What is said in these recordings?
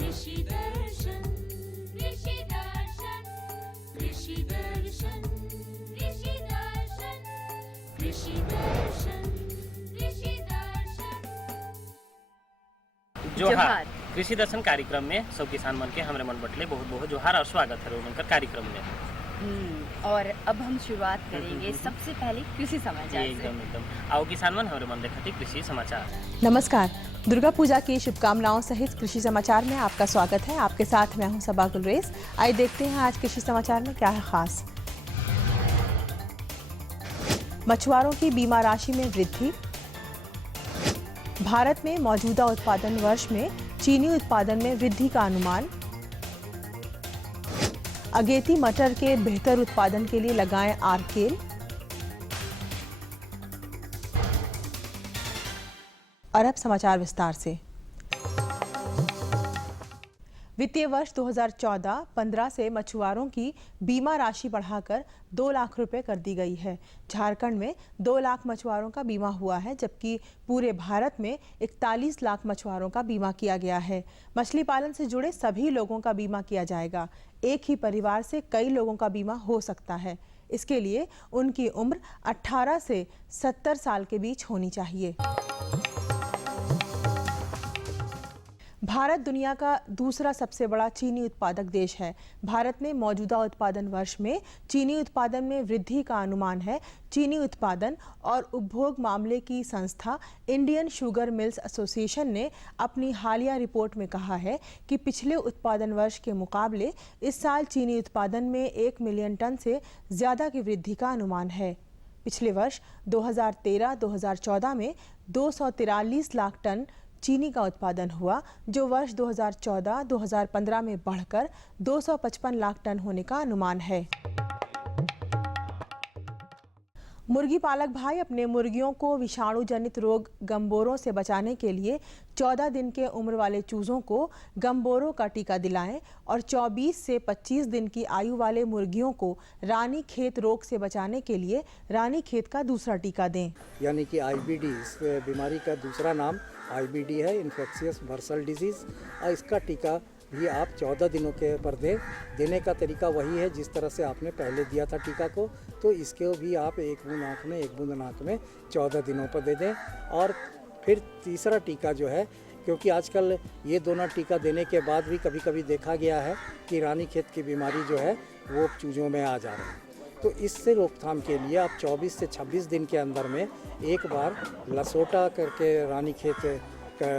कृषि दर्शन कृषि दर्शन कृषि दर्शन कृषि दर्शन कृषि दर्शन कृषि दर्शन। जोहार कृषि दर्शन कार्यक्रम में सब किसान मन के हमरे मन बटले बहुत बहुत जोहार और स्वागत है उनका कार्यक्रम में। और अब हम शुरुआत करेंगे सबसे पहले कृषि समाचार से। एकदम आओ किसान मन हमरे मन देखते कृषि समाचार। नमस्कार, दुर्गा पूजा की शुभकामनाओं सहित कृषि समाचार में आपका स्वागत है। आपके साथ मैं हूं सबा गुलरेज। आइए देखते हैं आज कृषि समाचार में क्या है खास। मछुआरों की बीमा राशि में वृद्धि। भारत में मौजूदा उत्पादन वर्ष में चीनी उत्पादन में वृद्धि का अनुमान। अगेती मटर के बेहतर उत्पादन के लिए लगाएं आरकेल। और अब समाचार विस्तार से। वित्तीय वर्ष 2014-15 से मछुआरों की बीमा राशि बढ़ाकर 2 लाख रुपए कर दी गई है। झारखंड में 2 लाख मछुआरों का बीमा हुआ है, जबकि पूरे भारत में 41 लाख मछुआरों का बीमा किया गया है। मछली पालन से जुड़े सभी लोगों का बीमा किया जाएगा। एक ही परिवार से कई लोगों का बीमा हो सकता है। इसके लिए उनकी उम्र 18 से 70 साल के बीच होनी चाहिए। भारत दुनिया का दूसरा सबसे बड़ा चीनी उत्पादक देश है। भारत में मौजूदा उत्पादन वर्ष में चीनी उत्पादन में वृद्धि का अनुमान है। चीनी उत्पादन और उपभोग मामले की संस्था इंडियन शुगर मिल्स एसोसिएशन ने अपनी हालिया रिपोर्ट में कहा है कि पिछले उत्पादन वर्ष के मुकाबले इस साल चीनी उत्पादन में 1 मिलियन टन से ज़्यादा की वृद्धि का अनुमान है। पिछले वर्ष 2013-2014 में 243 लाख टन चीनी का उत्पादन हुआ, जो वर्ष 2014-2015 में बढ़कर 255 लाख टन होने का अनुमान है। मुर्गी पालक भाई अपने मुर्गियों को विषाणु जनित रोग गम्बोरों से बचाने के लिए 14 दिन के उम्र वाले चूजों को गम्बोरों का टीका दिलाएं और 24 से 25 दिन की आयु वाले मुर्गियों को रानीखेत रोग से बचाने के लिए रानीखेत का दूसरा टीका दें। यानी कि आईबीडी, इस बीमारी का दूसरा नाम आईबीडी है, इन्फेक्शियस बर्सल डिजीज़। और इसका टीका भी आप 14 दिनों के पर दें। देने का तरीका वही है जिस तरह से आपने पहले दिया था टीका को, तो इसको भी आप 1 बूंद आँख में 1 बूंद नाक में 14 दिनों पर दे दें। और फिर तीसरा टीका जो है, क्योंकि आजकल ये दोनों टीका देने के बाद भी कभी कभी देखा गया है कि रानीखेत की बीमारी जो है वो चूज़ों में आ जा रही है, तो इससे रोकथाम के लिए आप 24 से 26 दिन के अंदर में एक बार लसोटा करके रानीखेत का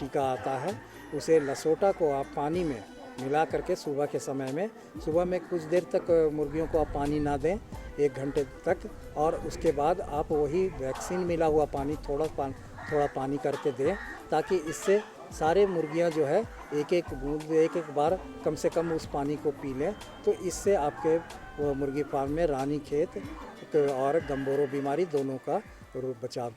टीका आता है, उसे लसोटा को आप पानी में मिला करके सुबह के समय में, सुबह में कुछ देर तक मुर्गियों को आप पानी ना दें, 1 घंटे तक, और उसके बाद आप वही वैक्सीन मिला हुआ पानी थोड़ा पानी करके दें, ताकि इससे सारे मुर्गियां जो है एक एक बार कम से कम उस पानी को पी लें। तो इससे आपके वो मुर्गी फार्म में रानीखेत और गम्बोरो बीमारी दोनों का बचाव।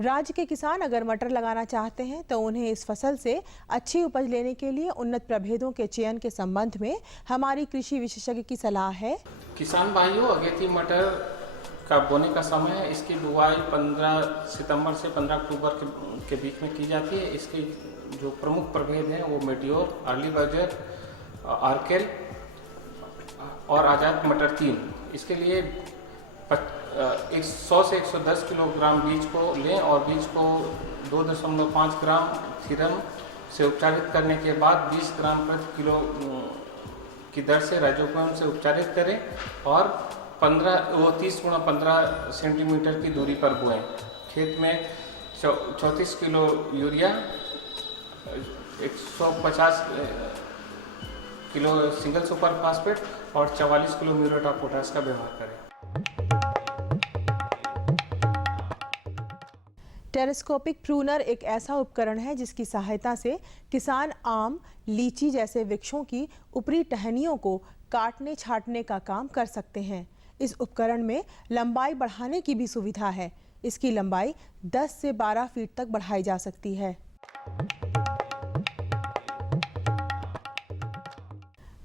राज्य के किसान अगर मटर लगाना चाहते हैं तो उन्हें इस फसल से अच्छी उपज लेने के लिए उन्नत प्रभेदों के चयन के संबंध में हमारी कृषि विशेषज्ञ की सलाह है। किसान भाइयों, अगेती मटर का बोने का समय है। इसकी बुआई 15 सितंबर से 15 अक्टूबर के बीच में की जाती है। इसके जो प्रमुख प्रभेद हैं वो मेटियोर, अर्ली बजर, आर्केल और आज़ाद मटर 3। इसके लिए 100 से 110 किलोग्राम बीज को लें और बीज को 2.5 ग्राम थीरम से उपचारित करने के बाद 20 ग्राम प्रति किलो की दर से राइजोबियम से उपचारित करें और 30 × 15 सेंटीमीटर की दूरी पर बोएं। खेत में 34 kilo urea, 150 kilo single super phosphate और 44 किलो म्यूरेट ऑफ पोटाश का व्यवहार करें। टेलीस्कोपिक प्रूनर एक ऐसा उपकरण है जिसकी सहायता से किसान आम, लीची जैसे वृक्षों की ऊपरी टहनियों को काटने छाटने का काम कर सकते हैं। इस उपकरण में लंबाई बढ़ाने की भी सुविधा है। इसकी लंबाई 10 से 12 फीट तक बढ़ाई जा सकती है।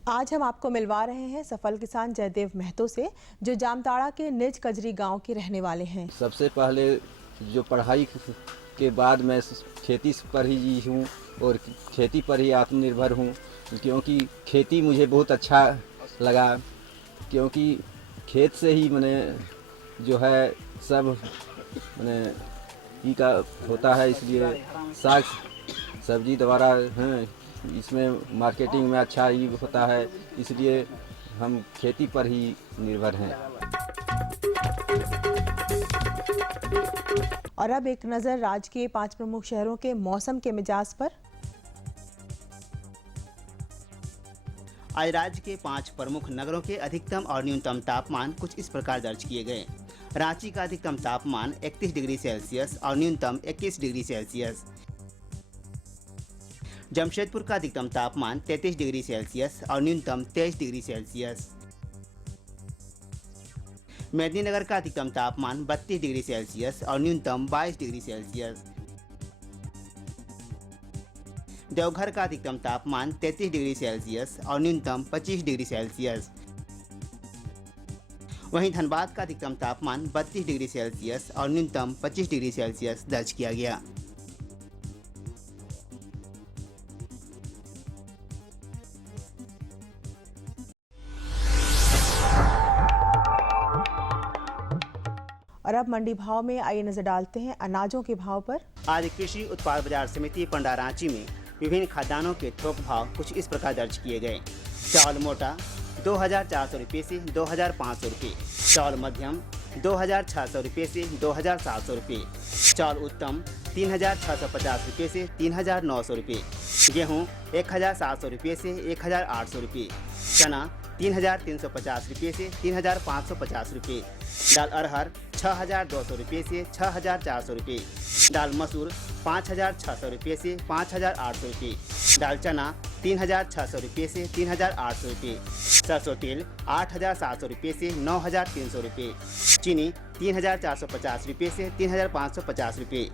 आज हम आपको मिलवा रहे हैं सफल किसान जयदेव महतो से, जो जामताड़ा के निज कजरी गांव के रहने वाले हैं। सबसे पहले जो पढ़ाई के बाद मैं खेती पर ही हूँ और खेती पर ही आत्मनिर्भर हूँ, क्योंकि खेती मुझे बहुत अच्छा लगा, क्योंकि खेत से ही मैंने जो है सब मैंने ही का होता है, इसलिए साग सब्जी द्वारा हैं इसमें मार्केटिंग में अच्छा ही होता है, इसलिए हम खेती पर ही निर्भर हैं। और अब एक नज़र राज्य के 5 प्रमुख शहरों के मौसम के मिजाज पर। आज राज्य के 5 प्रमुख नगरों के अधिकतम और न्यूनतम तापमान कुछ इस प्रकार दर्ज किए गए। रांची का अधिकतम तापमान 31 डिग्री सेल्सियस और न्यूनतम 21 डिग्री सेल्सियस। जमशेदपुर का अधिकतम तापमान 33 डिग्री सेल्सियस और न्यूनतम 23 डिग्री सेल्सियस। मेदिनीनगर का अधिकतम तापमान 32 डिग्री सेल्सियस और न्यूनतम 22 डिग्री सेल्सियस। देवघर का अधिकतम तापमान 33 डिग्री सेल्सियस और न्यूनतम 25 डिग्री सेल्सियस। वहीं धनबाद का अधिकतम तापमान 32 डिग्री सेल्सियस और न्यूनतम 25 डिग्री सेल्सियस दर्ज किया गया। और अब मंडी भाव में आइए नजर डालते हैं अनाजों के भाव पर। आज कृषि उत्पाद बाजार समिति पंडा रांची में विभिन्न खाद्यान्नों के थोक भाव कुछ इस प्रकार दर्ज किए गए। चावल मोटा 2,400 रुपये से 2,500 रुपये, चावल मध्यम 2,600 रुपये से 2,700 रुपये, चावल उत्तम 3,650 रुपये से 3,900 रुपये, गेहूँ 1,700 रुपये से 1,800 रुपये, चना 3,350 रुपये से 3,550 रुपये, दाल अरहर 6,200 रुपये से 6,400 रुपये, दाल मसूर 5,600 रुपये से 5,800 रुपये, दाल चना 3,600 रुपये से 3,800 रुपये, सरसों तेल 8,700 रुपये से 9,300 रुपये, चीनी 3,450 रुपये से 3,550 रुपये,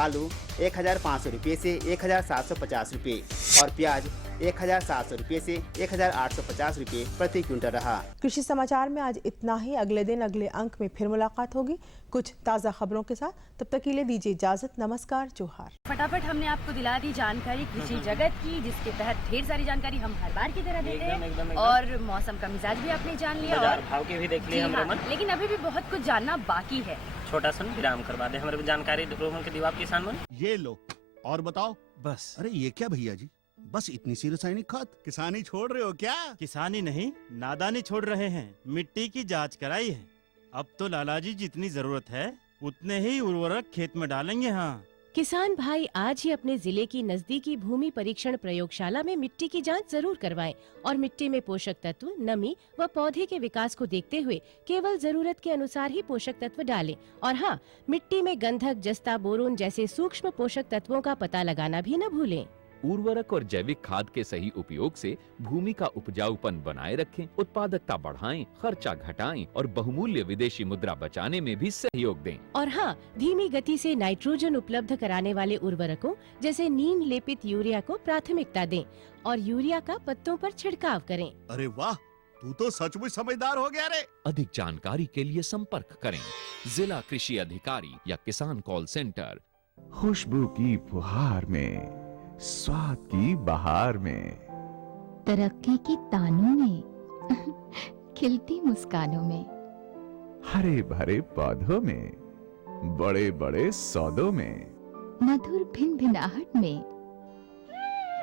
आलू 1,500 रुपये से 1,750 रुपये और प्याज 1,700 रुपये से 1,850 रुपये प्रति क्विंटल रहा। कृषि समाचार में आज इतना ही। अगले दिन अगले अंक में फिर मुलाकात होगी कुछ ताज़ा खबरों के साथ। तब तक के लिए दीजिए इजाजत। नमस्कार, जोहार। फटाफट हमने आपको दिला दी जानकारी कृषि जगत की, जिसके तहत ढेर सारी जानकारी हम हर बार की तरह देते हैं। और मौसम का मिजाज भी आपने जान लिया और भाव के भी देख लिए हमरे। लेकिन अभी भी बहुत कुछ जानना बाकी है। छोटा सा विराम करवा दे हमारे जानकारी रोहन के दीवार किसान मन। ये लो और बताओ। बस। अरे ये क्या भैया जी, बस इतनी सी रासायनिक खाद? किसानी छोड़ रहे हो क्या? किसानी नहीं, नादानी छोड़ रहे हैं। मिट्टी की जांच कराई है। अब तो लालाजी जितनी जरूरत है उतने ही उर्वरक खेत में डालेंगे। हाँ, किसान भाई आज ही अपने जिले की नजदीकी भूमि परीक्षण प्रयोगशाला में मिट्टी की जांच जरूर करवाएं और मिट्टी में पोषक तत्व, नमी व पौधे के विकास को देखते हुए केवल जरूरत के अनुसार ही पोषक तत्व डालें। और हाँ, मिट्टी में गंधक, जस्ता, बोरोन जैसे सूक्ष्म पोषक तत्वों का पता लगाना भी न भूलें। उर्वरक और जैविक खाद के सही उपयोग से भूमि का उपजाऊपन बनाए रखें, उत्पादकता बढ़ाएं, खर्चा घटाएं और बहुमूल्य विदेशी मुद्रा बचाने में भी सहयोग दें। और हाँ, धीमी गति से नाइट्रोजन उपलब्ध कराने वाले उर्वरकों जैसे नीम लेपित यूरिया को प्राथमिकता दें और यूरिया का पत्तों पर छिड़काव करें। अरे वाह, तू तो सचमुच समझदार हो गया रे। अधिक जानकारी के लिए संपर्क करें जिला कृषि अधिकारी या किसान कॉल सेंटर। खुशबू की फुहार में, स्वाद की बहार में, तरक्की की तानों में, खिलती मुस्कानों में, हरे भरे पौधों में, बड़े बड़े सौदों में, मधुर भिनभिनाहट में,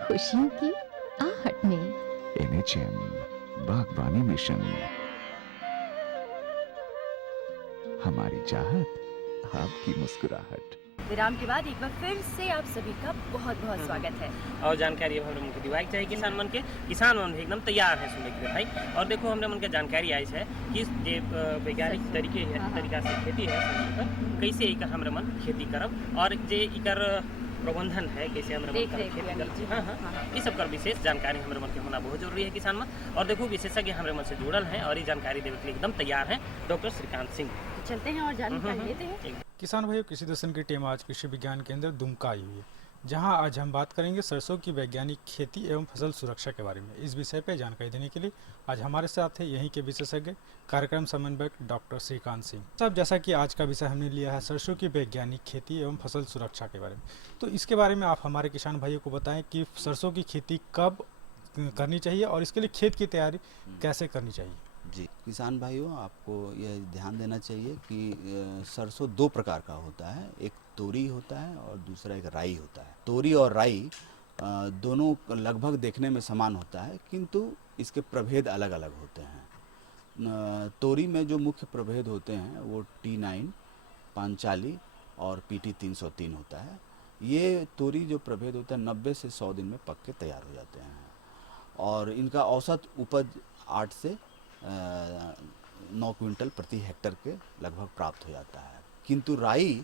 खुशियों की आहट में। NHM बागवानी मिशन, हमारी चाहत, आपकी मुस्कुराहट। विराम के बाद एक बार फिर से आप सभी का बहुत बहुत स्वागत है। और जानकारी अब हमरे मन के दिवाई चाहिए किसान मन के। किसान मन भी एकदम तैयार है सुनने के लिए भाई। और देखो हमरे मन के जानकारी आई है कि जे वैज्ञानिक तरीका से खेती है, कैसे इकर हमरे मन खेती करब और जे इकर प्रबंधन है, कैसे हमरे मन खेती करब। हाँ, ये सब कर विशेष जानकारी हमरे मन के होना बहुत जरूरी है किसान मन। और देखो विशेषज्ञ हमरे मन से जुड़ल हैं और ये जानकारी देने के लिए एकदम तैयार है डॉक्टर श्रीकांत सिंह। चलते हैं और जानकारी लेते हैं। किसान भाइयों, कृषि दर्शन की टीम आज कृषि विज्ञान केंद्र दुमका आई हुई है। जहां आज हम बात करेंगे सरसों की वैज्ञानिक खेती एवं फसल सुरक्षा के बारे में। इस विषय पर जानकारी देने के लिए आज हमारे साथ है यहीं के विशेषज्ञ कार्यक्रम समन्वयक डॉक्टर श्रीकांत सिंह साहब। जैसा कि आज का विषय हमने लिया है सरसों की वैज्ञानिक खेती एवं फसल सुरक्षा के बारे में, तो इसके बारे में आप हमारे किसान भाइयों को बताएं कि सरसों की खेती कब करनी चाहिए और इसके लिए खेत की तैयारी कैसे करनी चाहिए। जी किसान भाइयों, आपको यह ध्यान देना चाहिए कि सरसों दो प्रकार का होता है, एक तोरी होता है और दूसरा एक राई होता है। तोरी और राई दोनों लगभग देखने में समान होता है, किंतु इसके प्रभेद अलग अलग होते हैं। तोरी में जो मुख्य प्रभेद होते हैं वो T9, पांचाली और PT 303 होता है। ये तोरी जो प्रभेद होता है 90 से 100 दिन में पक के तैयार हो जाते हैं और इनका औसत उपज 8 से 9 क्विंटल प्रति हेक्टर के लगभग प्राप्त हो जाता है। किंतु राई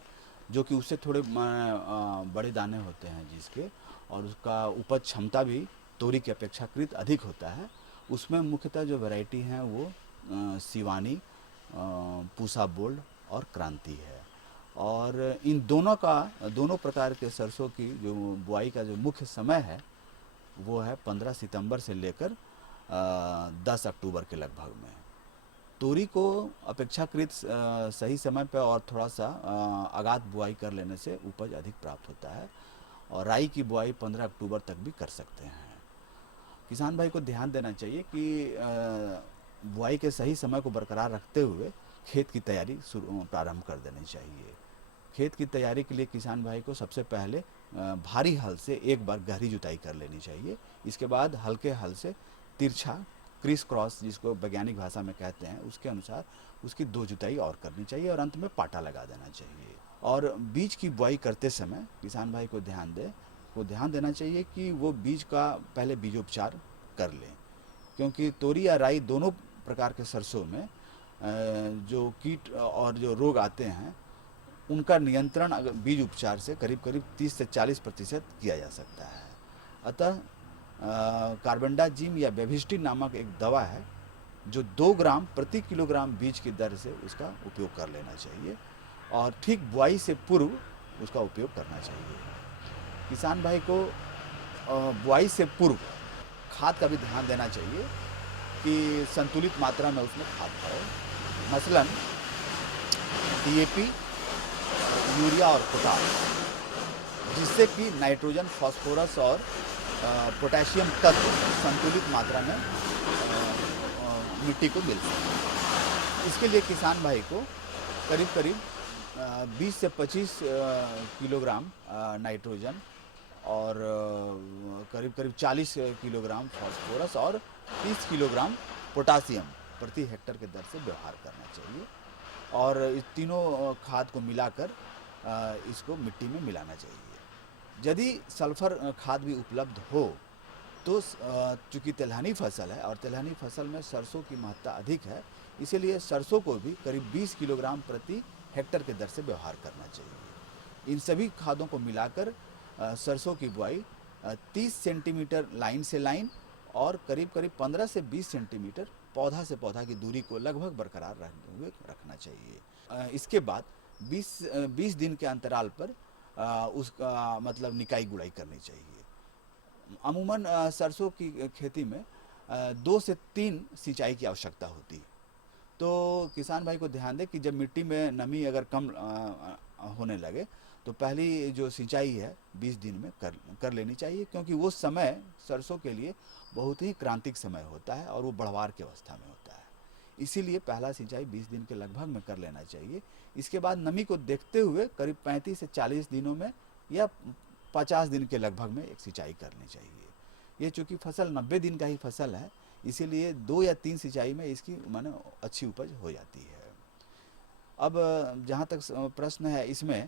जो कि उससे थोड़े बड़े दाने होते हैं जिसके, और उसका उपज क्षमता भी तोरी की अपेक्षाकृत अधिक होता है, उसमें मुख्यतः जो वैरायटी हैं वो शिवानी, पूसा बोल्ड और क्रांति है। और इन दोनों प्रकार के सरसों की जो बुआई का जो मुख्य समय है वो है 15 सितंबर से लेकर 10 अक्टूबर के लगभग में। तोरी को अपेक्षाकृत सही समय पर और थोड़ा सा आगात बुआई कर लेने से उपज अधिक प्राप्त होता है और राई की बुआई 15 अक्टूबर तक भी कर सकते हैं। किसान भाई को ध्यान देना चाहिए कि बुआई के सही समय को बरकरार रखते हुए खेत की तैयारी प्रारंभ कर देनी चाहिए। खेत की तैयारी के लिए किसान भाई को सबसे पहले भारी हल से एक बार गहरी जुताई कर लेनी चाहिए। इसके बाद हल्के हल से तिरछा क्रिस क्रॉस, जिसको वैज्ञानिक भाषा में कहते हैं, उसके अनुसार उसकी 2 जुताई और करनी चाहिए और अंत में पाटा लगा देना चाहिए। और बीज की बुआई करते समय किसान भाई को ध्यान देना चाहिए कि वो बीज का पहले बीजोपचार कर लें, क्योंकि तोरी या राई दोनों प्रकार के सरसों में जो कीट और जो रोग आते हैं उनका नियंत्रण अगर बीज उपचार से करीब 30 से 40% किया जा सकता है। अतः कार्बेंडाजिम या बेविस्टिन नामक एक दवा है जो 2 ग्राम प्रति किलोग्राम बीज की दर से उसका उपयोग कर लेना चाहिए और ठीक बुआई से पूर्व उसका उपयोग करना चाहिए। किसान भाई को बुआई से पूर्व खाद का भी ध्यान देना चाहिए कि संतुलित मात्रा में उसमें खाद पाए, मसलन DAP, यूरिया और पोटाश, जिससे कि नाइट्रोजन, फास्फोरस और पोटेशियम तत्व संतुलित मात्रा में मिट्टी को मिल सके। इसके लिए किसान भाई को करीब 20 से 25 किलोग्राम नाइट्रोजन और करीब 40 किलोग्राम फास्फोरस और 30 किलोग्राम पोटासियम प्रति हेक्टर के दर से व्यवहार करना चाहिए और इस तीनों खाद को मिलाकर इसको मिट्टी में मिलाना चाहिए। यदि सल्फर खाद भी उपलब्ध हो तो चूँकि तिलहनी फसल है और तिलहनी फसल में सरसों की महत्ता अधिक है, इसीलिए सरसों को भी करीब 20 किलोग्राम प्रति हेक्टर के दर से व्यवहार करना चाहिए। इन सभी खादों को मिलाकर सरसों की बुआई 30 सेंटीमीटर लाइन से लाइन और करीब 15 से 20 सेंटीमीटर पौधा से पौधा की दूरी को लगभग बरकरार रखते हुए रखना चाहिए। इसके बाद 20 दिन के अंतराल पर उसका मतलब निकाई गुड़ाई करनी चाहिए। अमूमन सरसों की खेती में 2 से 3 सिंचाई की आवश्यकता होती है। तो किसान भाई को ध्यान दें कि जब मिट्टी में नमी अगर कम होने लगे तो पहली जो सिंचाई है 20 दिन में कर लेनी चाहिए, क्योंकि वो समय सरसों के लिए बहुत ही क्रांतिक समय होता है और वो बढ़वार की अवस्था में होता है। इसीलिए पहला सिंचाई 20 दिन के लगभग में कर लेना चाहिए। इसके बाद नमी को देखते हुए करीब 35 से 40 दिनों में या 50 दिन के लगभग में एक सिंचाई करनी चाहिए। ये चूँकि फसल 90 दिन का ही फसल है, इसीलिए 2 या 3 सिंचाई में इसकी माने अच्छी उपज हो जाती है। अब जहाँ तक प्रश्न है इसमें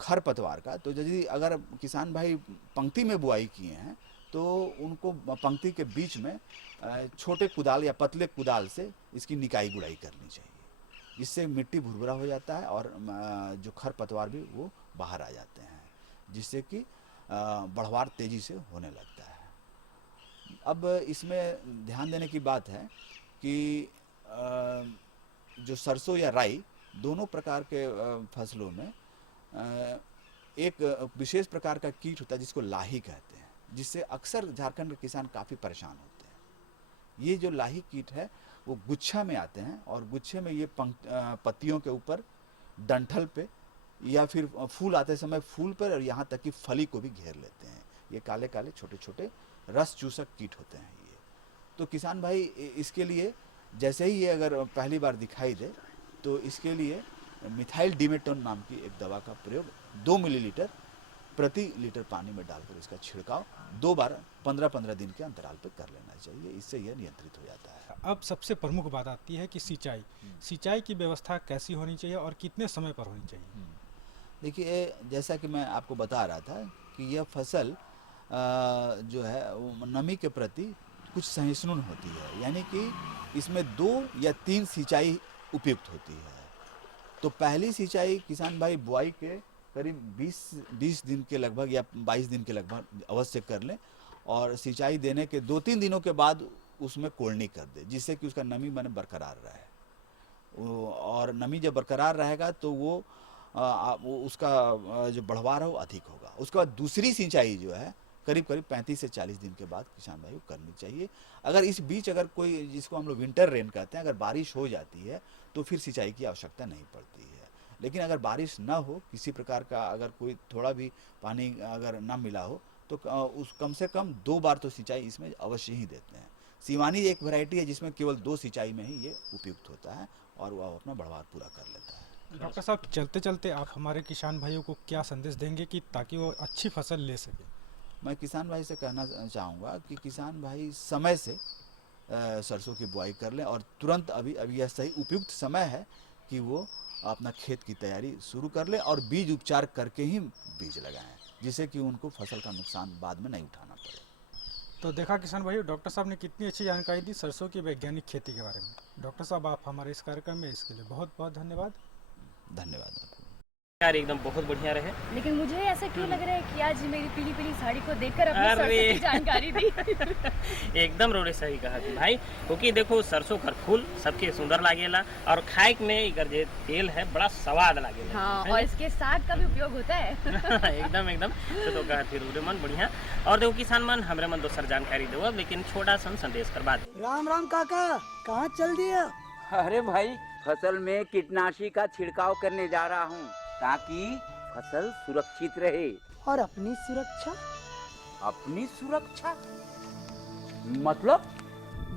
खरपतवार का, तो यदि अगर किसान भाई पंक्ति में बुआई किए हैं तो उनको पंक्ति के बीच में छोटे कुदाल या पतले कुदाल से इसकी निकाई गुड़ाई करनी चाहिए, जिससे मिट्टी भुरभुरा हो जाता है और जो खरपतवार भी वो बाहर आ जाते हैं, जिससे कि बढ़वार तेजी से होने लगता है। अब इसमें ध्यान देने की बात है कि जो सरसों या राई दोनों प्रकार के फसलों में एक विशेष प्रकार का कीट होता है जिसको लाही कहते हैं, जिससे अक्सर झारखंड के किसान काफ़ी परेशान होते हैं। ये जो लाही कीट है वो गुच्छा में आते हैं और गुच्छे में ये पत्तियों के ऊपर, डंठल पे या फिर फूल आते समय फूल पर और यहाँ तक कि फली को भी घेर लेते हैं। ये काले काले छोटे छोटे रस चूसक कीट होते हैं ये। तो किसान भाई इसके लिए जैसे ही ये अगर पहली बार दिखाई दे तो इसके लिए मिथाइल डिमेटोन नाम की एक दवा का प्रयोग 2 मिलीलीटर प्रति लीटर पानी में डालकर इसका छिड़काव 2 बार 15-15 दिन के अंतराल पर कर लेना चाहिए। इससे यह नियंत्रित हो जाता है। अब सबसे प्रमुख बात आती है कि सिंचाई की व्यवस्था कैसी होनी चाहिए और कितने समय पर होनी चाहिए। देखिए, जैसा कि मैं आपको बता रहा था कि यह फसल जो है वो नमी के प्रति कुछ सहिष्णु होती है, यानी कि इसमें 2 या 3 सिंचाई उपयुक्त होती है। तो पहली सिंचाई किसान भाई बुआई के करीब 20 दिन के लगभग या 22 दिन के लगभग अवश्य कर लें और सिंचाई देने के 2-3 दिनों के बाद उसमें कोड़नी कर दे, जिससे कि उसका नमी मन बरकरार रहे। और नमी जब बरकरार रहेगा तो वो उसका जो बढ़वार है वो अधिक होगा। उसके बाद दूसरी सिंचाई जो है करीब 35 से 40 दिन के बाद किसान भाई को करनी चाहिए। अगर इस बीच अगर कोई, जिसको हम लोग विंटर रेन कहते हैं, अगर बारिश हो जाती है तो फिर सिंचाई की आवश्यकता नहीं पड़ती है। लेकिन अगर बारिश ना हो, किसी प्रकार का अगर कोई थोड़ा भी पानी अगर ना मिला हो तो उस कम से कम 2 बार तो सिंचाई इसमें अवश्य ही देते हैं। सिवानी एक वैरायटी है जिसमें केवल 2 सिंचाई में ही ये उपयुक्त होता है और वह अपना बढ़वार पूरा कर लेता है। डॉक्टर साहब, चलते चलते आप हमारे किसान भाइयों को क्या संदेश देंगे कि ताकि वो अच्छी फसल ले सके? मैं किसान भाई से कहना चाहूँगा कि किसान भाई समय से सरसों की बुआई कर लें और तुरंत अभी यह सही उपयुक्त समय है कि वो अपना खेत की तैयारी शुरू कर लें और बीज उपचार करके ही बीज लगाएं, जिससे कि उनको फसल का नुकसान बाद में नहीं उठाना पड़े। तो देखा किसान भाइयों, डॉक्टर साहब ने कितनी अच्छी जानकारी दी सरसों की वैज्ञानिक खेती के बारे में। डॉक्टर साहब, आप हमारे इस कार्यक्रम में इसके लिए बहुत बहुत धन्यवाद। धन्यवाद आपको। यार एकदम बहुत बढ़िया रहे। लेकिन मुझे ऐसा क्यों लग रहा है कि आज मेरी पीली पीली साड़ी को देखकर अपनी सरसों की जानकारी दी। एकदम रोड़े सही कहा थी भाई, क्योंकि देखो सरसों का फूल सबके सुंदर लागेला और खाए में इकर जे तेल है बड़ा स्वाद लागेला। हाँ, और इसके साग का भी उपयोग होता है। एकदम तो कहा थी रोड़े मन बढ़िया। और देखो किसान मन हमरे मन दोसर जानकारी देव, लेकिन छोटा सा संदेश करवा दे। राम राम काका, कहाँ चल दिया? अरे भाई, फसल में कीटनाशी का छिड़काव करने जा रहा हूँ ताकि फसल सुरक्षित रहे। और अपनी सुरक्षा? अपनी सुरक्षा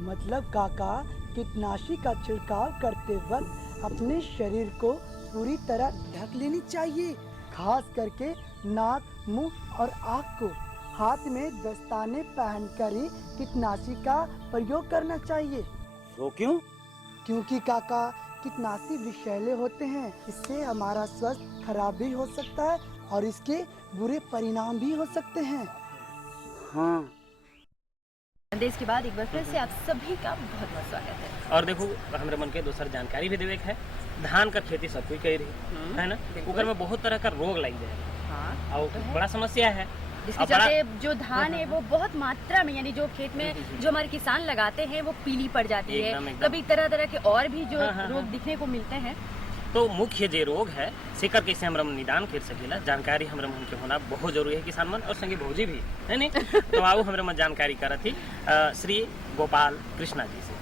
मतलब काका, कीटनाशी का छिड़काव करते वक्त अपने शरीर को पूरी तरह ढक लेनी चाहिए, खास करके नाक, मुंह और आँख को। हाथ में दस्ताने पहनकर ही कीटनाशी का प्रयोग करना चाहिए। तो क्यों? क्योंकि काका, कीटनाशी विषैले होते हैं, इससे हमारा स्वास्थ्य खराब भी हो सकता है और इसके बुरे परिणाम भी हो सकते हैं। हाँ। संदेश के बाद एक बार फिर से आप सभी का बहुत बहुत स्वागत है। और देखो हमारे मन के दूसर जानकारी भी देवे है। धान का खेती सब कोई कर रही है ना, उकर में बहुत तरह का रोग लग जाए और बड़ा समस्या है, जिसके चलते जो धान है वो बहुत मात्रा में, यानी जो खेत में जो हमारे किसान लगाते हैं वो पीली पड़ जाती है। कभी तरह तरह के और भी जो रोग दिखने को मिलते हैं। तो मुख्य जे रोग है सेकर कैसे हमरा निदान कर सकेला, जानकारी हमरा मन के होना बहुत जरूरी है किसान मन और संगे भौजी भी है नहीं। तो आओ हमरा मन जानकारी करत थी श्री गोपाल कृष्णा जी से।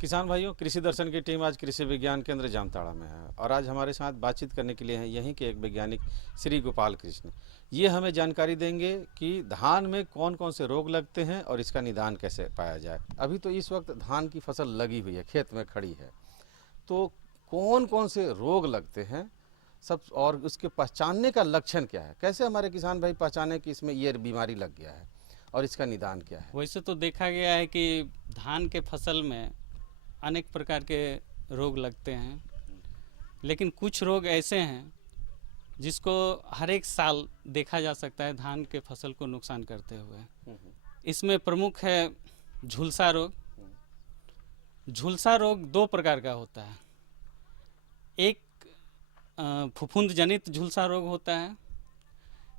किसान भाइयों, कृषि दर्शन की टीम आज कृषि विज्ञान केंद्र जामताड़ा में है और आज हमारे साथ बातचीत करने के लिए हैं यहीं के एक वैज्ञानिक श्री गोपाल कृष्ण। ये हमें जानकारी देंगे कि धान में कौन कौन से रोग लगते हैं और इसका निदान कैसे पाया जाए। अभी तो इस वक्त धान की फसल लगी हुई है, खेत में खड़ी है, तो कौन कौन से रोग लगते हैं सब और उसके पहचानने का लक्षण क्या है, कैसे हमारे किसान भाई पहचाने कि इसमें ये बीमारी लग गया है और इसका निदान क्या है? वैसे तो देखा गया है कि धान के फसल में अनेक प्रकार के रोग लगते हैं, लेकिन कुछ रोग ऐसे हैं जिसको हर एक साल देखा जा सकता है धान के फसल को नुकसान करते हुए। इसमें प्रमुख है झुलसा रोग। झुलसा रोग 2 प्रकार का होता है। एक फफूंद जनित झुलसा रोग होता है,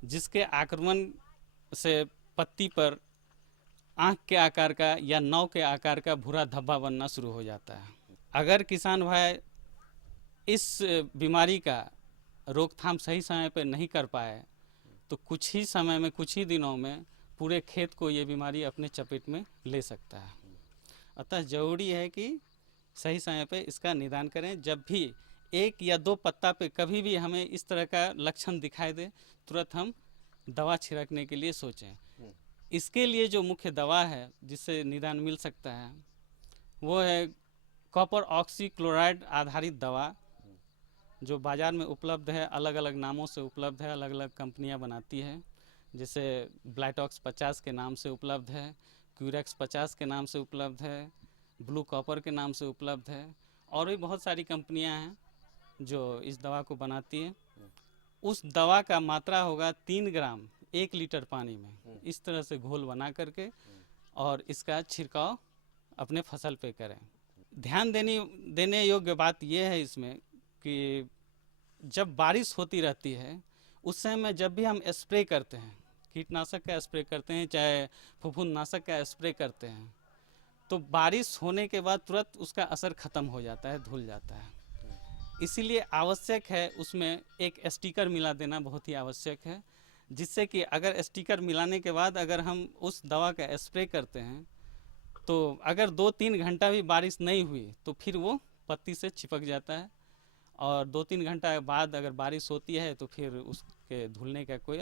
जिसके आक्रमण से पत्ती पर आँख के आकार का या नाव के आकार का भूरा धब्बा बनना शुरू हो जाता है। अगर किसान भाई इस बीमारी का रोकथाम सही समय पर नहीं कर पाए तो कुछ ही समय में, कुछ ही दिनों में पूरे खेत को ये बीमारी अपने चपेट में ले सकता है। अतः ज़रूरी है कि सही समय पे इसका निदान करें। जब भी 1 या 2 पत्ता पे कभी भी हमें इस तरह का लक्षण दिखाई दे, तुरंत हम दवा छिड़कने के लिए सोचें। इसके लिए जो मुख्य दवा है जिससे निदान मिल सकता है वो है कॉपर ऑक्सीक्लोराइड आधारित दवा, जो बाज़ार में उपलब्ध है, अलग अलग नामों से उपलब्ध है, अलग अलग कंपनियां बनाती है। जैसे ब्लाइटॉक्स 50 के नाम से उपलब्ध है, क्यूरेक्स 50 के नाम से उपलब्ध है, ब्लू कॉपर के नाम से उपलब्ध है, और भी बहुत सारी कंपनियां हैं जो इस दवा को बनाती हैं। उस दवा का मात्रा होगा 3 ग्राम 1 लीटर पानी में। इस तरह से घोल बना करके और इसका छिड़काव अपने फसल पे करें। ध्यान देने योग्य बात यह है इसमें कि जब बारिश होती रहती है उस समय में जब भी हम स्प्रे करते हैं, कीटनाशक का स्प्रे करते हैं चाहे फफूंदनाशक का स्प्रे करते हैं, तो बारिश होने के बाद तुरंत उसका असर ख़त्म हो जाता है, धुल जाता है। इसीलिए आवश्यक है उसमें एक स्टिकर मिला देना, बहुत ही आवश्यक है, जिससे कि अगर स्टिकर मिलाने के बाद अगर हम उस दवा का स्प्रे करते हैं तो अगर 2-3 घंटा भी बारिश नहीं हुई तो फिर वो पत्ती से चिपक जाता है, और 2-3 घंटा बाद अगर बारिश होती है तो फिर उसके धुलने का कोई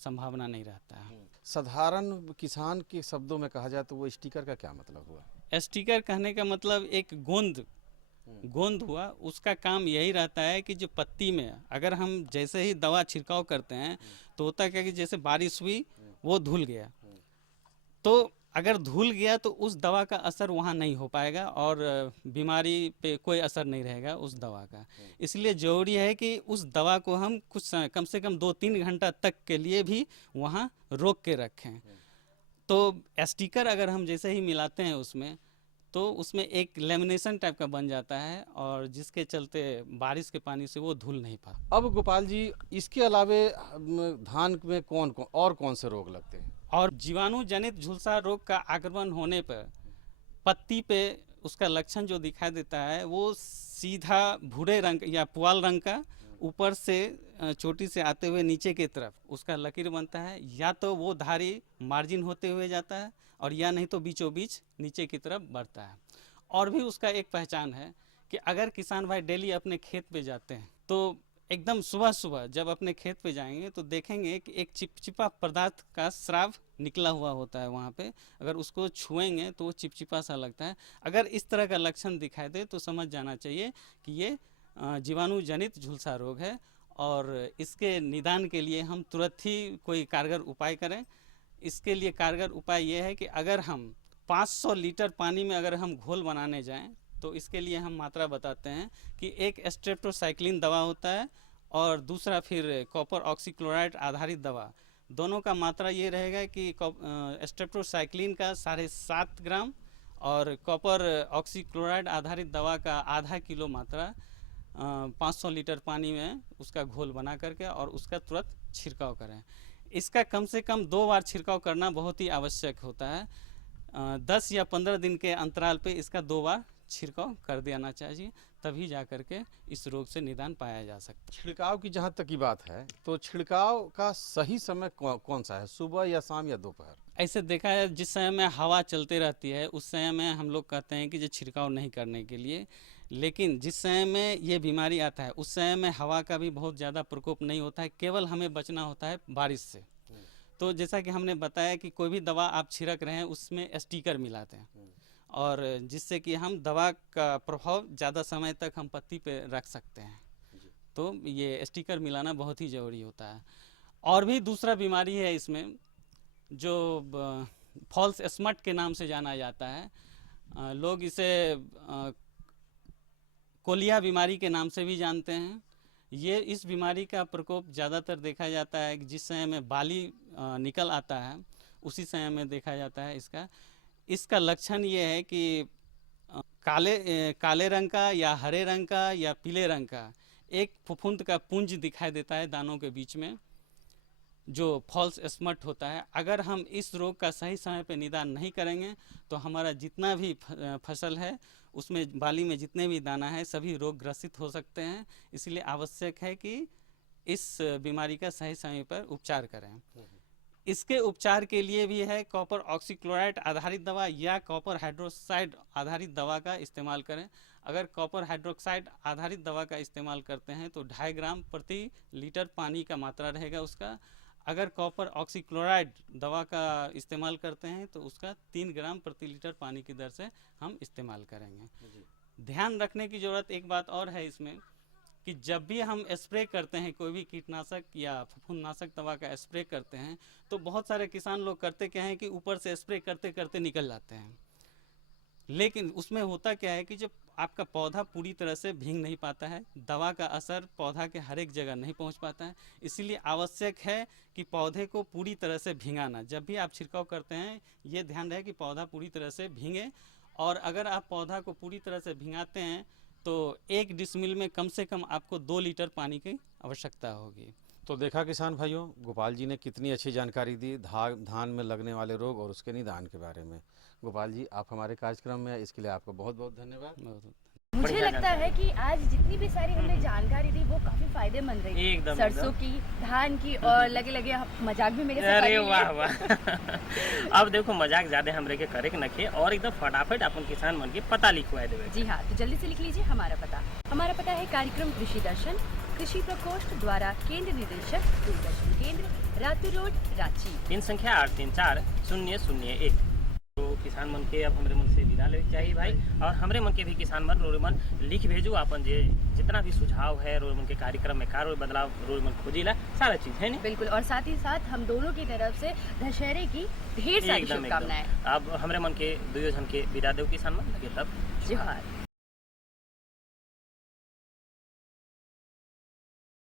संभावना नहीं रहता है। साधारण किसान के शब्दों में कहा जाए तो वो स्टिकर का क्या मतलब हुआ? स्टिकर कहने का मतलब एक गोंद हुआ। उसका काम यही रहता है कि जो पत्ती में अगर हम जैसे ही दवा छिड़काव करते हैं तो होता क्या कि जैसे बारिश हुई वो धुल गया, तो अगर धुल गया तो उस दवा का असर वहाँ नहीं हो पाएगा और बीमारी पे कोई असर नहीं रहेगा उस दवा का। इसलिए ज़रूरी है कि उस दवा को हम कुछ कम से कम 2-3 घंटा तक के लिए भी वहाँ रोक के रखें। तो स्टिकर अगर हम जैसे ही मिलाते हैं उसमें तो उसमें एक लेमिनेशन टाइप का बन जाता है, और जिसके चलते बारिश के पानी से वो धुल नहीं पाता। अब गोपाल जी, इसके अलावे धान में कौन से रोग लगते हैं? और जीवाणु जनित झुलसा रोग का आक्रमण होने पर पत्ती पे उसका लक्षण जो दिखाई देता है वो सीधा भूरे रंग या पुआल रंग का, ऊपर से चोटी से आते हुए नीचे की तरफ उसका लकीर बनता है, या तो वो धारी मार्जिन होते हुए जाता है और या नहीं तो बीचों बीच नीचे की तरफ बढ़ता है। और भी उसका एक पहचान है कि अगर किसान भाई डेली अपने खेत पे जाते हैं तो एकदम सुबह सुबह जब अपने खेत पे जाएंगे तो देखेंगे कि एक चिपचिपा पदार्थ का स्राव निकला हुआ होता है वहाँ पे। अगर उसको छुएंगे तो वो चिपचिपा सा लगता है। अगर इस तरह का लक्षण दिखाई दे तो समझ जाना चाहिए कि ये जीवाणु जनित झुलसा रोग है, और इसके निदान के लिए हम तुरंत ही कोई कारगर उपाय करें। इसके लिए कारगर उपाय ये है कि अगर हम 500 लीटर पानी में अगर हम घोल बनाने जाएं तो इसके लिए हम मात्रा बताते हैं कि एक स्ट्रेप्टोसाइक्लिन दवा होता है और दूसरा फिर कॉपर ऑक्सीक्लोराइड आधारित दवा। दोनों का मात्रा ये रहेगा कि स्ट्रेप्टोसाइक्लिन का 7.5 ग्राम और कॉपर ऑक्सीक्लोराइड आधारित दवा का आधा किलो मात्रा 500 लीटर पानी में उसका घोल बना करके और उसका तुरंत छिड़काव करें। इसका कम से कम 2 बार छिड़काव करना बहुत ही आवश्यक होता है। 10 या 15 दिन के अंतराल पे इसका 2 बार छिड़काव कर देना चाहिए, तभी जा करके इस रोग से निदान पाया जा सकता है। छिड़काव की जहाँ तक की बात है तो छिड़काव का सही समय कौन सा है, सुबह या शाम या दोपहर? ऐसे देखा है जिस समय में हवा चलती रहती है उस समय में हम लोग कहते हैं कि जो छिड़काव नहीं करने के लिए, लेकिन जिस समय में ये बीमारी आता है उस समय में हवा का भी बहुत ज़्यादा प्रकोप नहीं होता है, केवल हमें बचना होता है बारिश से। तो जैसा कि हमने बताया कि कोई भी दवा आप छिड़क रहे हैं उसमें स्टिकर मिलाते हैं, और जिससे कि हम दवा का प्रभाव ज़्यादा समय तक हम पत्ती पे रख सकते हैं। तो ये स्टिकर मिलाना बहुत ही ज़रूरी होता है। और भी दूसरा बीमारी है इसमें जो फॉल्स स्मट के नाम से जाना जाता है। लोग इसे कोलिया बीमारी के नाम से भी जानते हैं। ये इस बीमारी का प्रकोप ज़्यादातर देखा जाता है कि जिस समय में बाली निकल आता है उसी समय में देखा जाता है इसका लक्षण ये है कि काले रंग का या हरे रंग का या पीले रंग का एक फफूंद का पुंज दिखाई देता है दानों के बीच में, जो फॉल्स स्मट होता है। अगर हम इस रोग का सही समय पे निदान नहीं करेंगे तो हमारा जितना भी फसल है उसमें बाली में जितने भी दाना है सभी रोग ग्रसित हो सकते हैं। इसलिए आवश्यक है कि इस बीमारी का सही समय पर उपचार करें। इसके उपचार के लिए भी है कॉपर ऑक्सीक्लोराइड आधारित दवा या कॉपर हाइड्रोक्साइड आधारित दवा का इस्तेमाल करें। अगर कॉपर हाइड्रोक्साइड आधारित दवा का इस्तेमाल करते हैं तो 2.5 ग्राम प्रति लीटर पानी का मात्रा रहेगा उसका। अगर कॉपर ऑक्सीक्लोराइड दवा का इस्तेमाल करते हैं तो उसका 3 ग्राम प्रति लीटर पानी की दर से हम इस्तेमाल करेंगे। ध्यान रखने की ज़रूरत एक बात और है इसमें कि जब भी हम स्प्रे करते हैं कोई भी कीटनाशक या फफूंदनाशक दवा का स्प्रे करते हैं तो बहुत सारे किसान लोग करते क्या है कि ऊपर से स्प्रे करते करते निकल जाते हैं, लेकिन उसमें होता क्या है कि जब आपका पौधा पूरी तरह से भीग नहीं पाता है, दवा का असर पौधा के हर एक जगह नहीं पहुंच पाता है। इसीलिए आवश्यक है कि पौधे को पूरी तरह से भीगाना। जब भी आप छिड़काव करते हैं ये ध्यान रहे कि पौधा पूरी तरह से भीगे, और अगर आप पौधा को पूरी तरह से भिगाते हैं तो 1 डिसमिल में कम से कम आपको 2 लीटर पानी की आवश्यकता होगी। तो देखा किसान भाइयों, गोपाल जी ने कितनी अच्छी जानकारी दी धान में लगने वाले रोग और उसके निदान के बारे में। गोपाल जी, आप हमारे कार्यक्रम में इसके लिए आपको बहुत बहुत धन्यवाद। मुझे लगता है कि आज जितनी भी सारी हमने जानकारी दी वो काफी फायदेमंद रही। एकदम सरसों की, धान की, और लगे लगे मजाक भी मेरे से अरे वाह वाह। अब देखो मजाक ज्यादा हमरे के करे के नखे और एकदम फटाफट अपन किसान मन के पता लिखवा देवे। जी हाँ, तो जल्दी से लिख लीजिए हमारा पता। हमारा पता है कार्यक्रम कृषि दर्शन, कृषि प्रकोष्ठ द्वारा केंद्र निदेशक दूरदर्शन केंद्र, रातू रोड, रांची। 3 संख्या 834-001। तो किसान मन के अब हमरे मन से विदा लेके चाहिए भाई, और हमरे मन के भी किसान मन रोज मन लिख भेजो अपन जे जितना भी सुझाव है रोज मन के कार्यक्रम में का रोज बदलाव रोज मन खोजिला सारा चीज है नहीं। बिल्कुल, और साथ ही साथ हम दोनों की तरफ से दशहरे की ढेर सारी शुभकामनाएं। अब हमरे मन के दुयो जन के विदा देव किसान मन लगे तब जोहार।